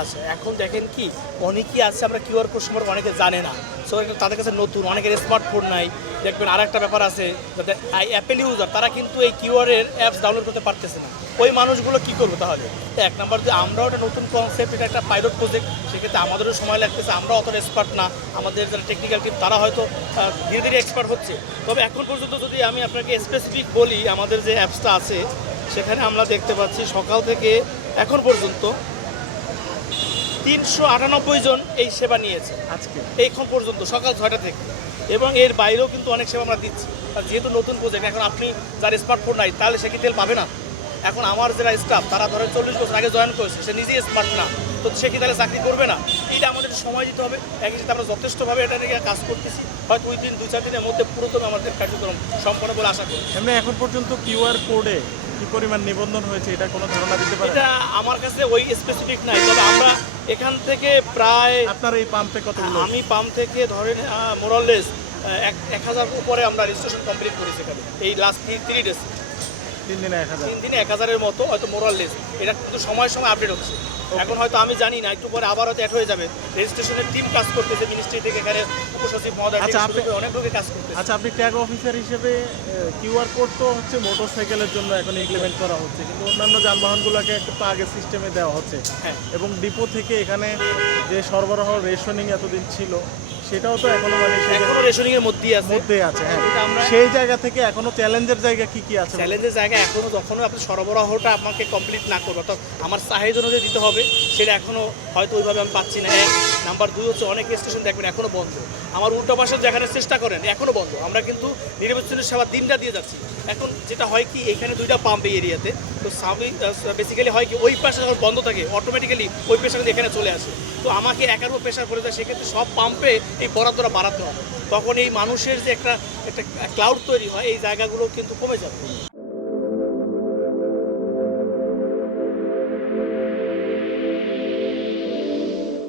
আচ্ছা, এখন দেখেন কি অনেকেই আছে আমরা কিউআর কোড সম্পর্কে অনেকে জানে না। সো তাদের কাছে নতুন, অনেকের স্মার্টফোন নাই। দেখবেন আরেকটা ব্যাপার আছে, যাদের অ্যাপেল ইউজার তারা কিন্তু এই কিউআরের অ্যাপস ডাউনলোড করতে পারতেছে না। ওই মানুষগুলো কী করবো তাহলে? এক নাম্বার যে আমরাও একটা নতুন কনসেপ্ট, এটা একটা পাইলট প্রজেক্ট, সেক্ষেত্রে আমাদেরও সময় লাগতেছে। আমরা অতটা এক্সপার্ট না, আমাদের যারা টেকনিক্যাল টিম তারা হয়তো ধীরে ধীরে এক্সপার্ট হচ্ছে। তবে এখন পর্যন্ত যদি আমি আপনাকে স্পেসিফিক বলি, আমাদের যে অ্যাপসটা আছে সেখানে আমরা দেখতে পাচ্ছি সকাল থেকে এখন পর্যন্ত 398 জন এই সেবা নিয়েছে আজকে এইখন পর্যন্ত সকাল 6টা থেকে, এবং এর বাইরেও কিন্তু অনেক সেবা আমরা দিচ্ছি। আর যেহেতু নতুন প্রজেক্ট, এখন আপনি যার স্মার্টফোন নাই তাহলে সে কি তেল পাবে না? এখন আমার যারা স্টাফ তারা ধরেন 40 বছর আগে জয়েন করেছে, সে নিজেই স্মার্ট না, তো সে কি তাহলে চাকরি করবে না? এটা আমাদের সময় দিতে হবে। একই সাথে আমরা যথেষ্টভাবে এটা নিয়ে কাজ করতেছি। হয়তো ওই দিন 2-4 দিনের মধ্যে পুরোদমে আমাদের কার্যক্রম সম্পন্ন বলে আশা করি। এমনি এখন পর্যন্ত কিউআর কোডে কি পরিমাণ নিবন্ধন হয়েছে এটা কোনো ধারণা দিতে পারেন? এটা আমার কাছে ওই স্পেসিফিক নাই, তবে আমরা এখান থেকে প্রায়, আপনার এই পাম্পে কতগুলো? আমি পাম্প থেকে ধরেন মোরাললেস 1000 উপরে আমরা রেজিস্ট্রেশন কমপ্লিট করেছি এখানে এই লাস্ট 3 ডেজ। 3 দিনে 1000? 3 দিনে 1000-এর মতো হয়তো মোরাললেস। এটা কিন্তু সময় সময় আপডেট হচ্ছে। এখন হয়তো আমি জানি না, একটু পরে আবার হয়তো অ্যাড হয়ে যাবে। রেজিস্ট্রেশনের টিম কাজ করতেছে মিনিস্ট্রি থেকে, এখানে উপসচিব মহোদয় আচ্ছা, আপনি- অনেক লোকে কাজ করতেছে। আচ্ছা, আপনি ট্যাগ অফিসার হিসেবে কিউআর কোড তো হচ্ছে মোটরসাইকেলের জন্য এখন ইমপ্লিমেন্ট করা হচ্ছে, কিন্তু অন্যান্য যানবাহনগুলোকে একটু আগে সিস্টেমে দেওয়া হচ্ছে। হ্যাঁ। এবং ডিপো থেকে এখানে যে সরবরাহ রেশনিং এতদিন ছিল সেটাও তো এখনো মানে এখনো রেশনিং এর মধ্যেই আছে। মধ্যে আছে। হ্যাঁ, এটা আমরা- সেই জায়গা থেকে এখনো চ্যালেঞ্জের জায়গা কি কি আছে? চ্যালেঞ্জের জায়গা এখনও যখনও আপনি সরবরাহটা আমাকে কমপ্লিট না করবো, অর্থাৎ আমার চাহিদা অনুযায়ী দিতে হবে, সেটা এখনও হয়তো ওইভাবে আমি পাচ্ছি না। এক নাম্বার 2 হচ্ছে অনেক স্টেশন দেখবেন এখনও বন্ধ। আমার উল্টো পাশে যেখানে চেষ্টা করেন এখনও বন্ধ। আমরা কিন্তু নিরবচ্ছিন্ন সেবা দিনটা দিয়ে যাচ্ছি। এখন যেটা হয় কি, এখানে 2টা পাম্প এই এরিয়াতে, তো বেসিক্যালি হয় কি ওই পাশে যখন বন্ধ থাকে অটোমেটিক্যালি ওই প্রেশার এখানে চলে আসে। তো আমাকে একার উপর প্রেশার পড়ে যায়, সেক্ষেত্রে সব পাম্পে এই বরাদ্দটা বাড়াতে হবে। তখন এই মানুষের যে একটা ক্লাউড তৈরি হয়, এই জায়গাগুলো কিন্তু কমে যাবে।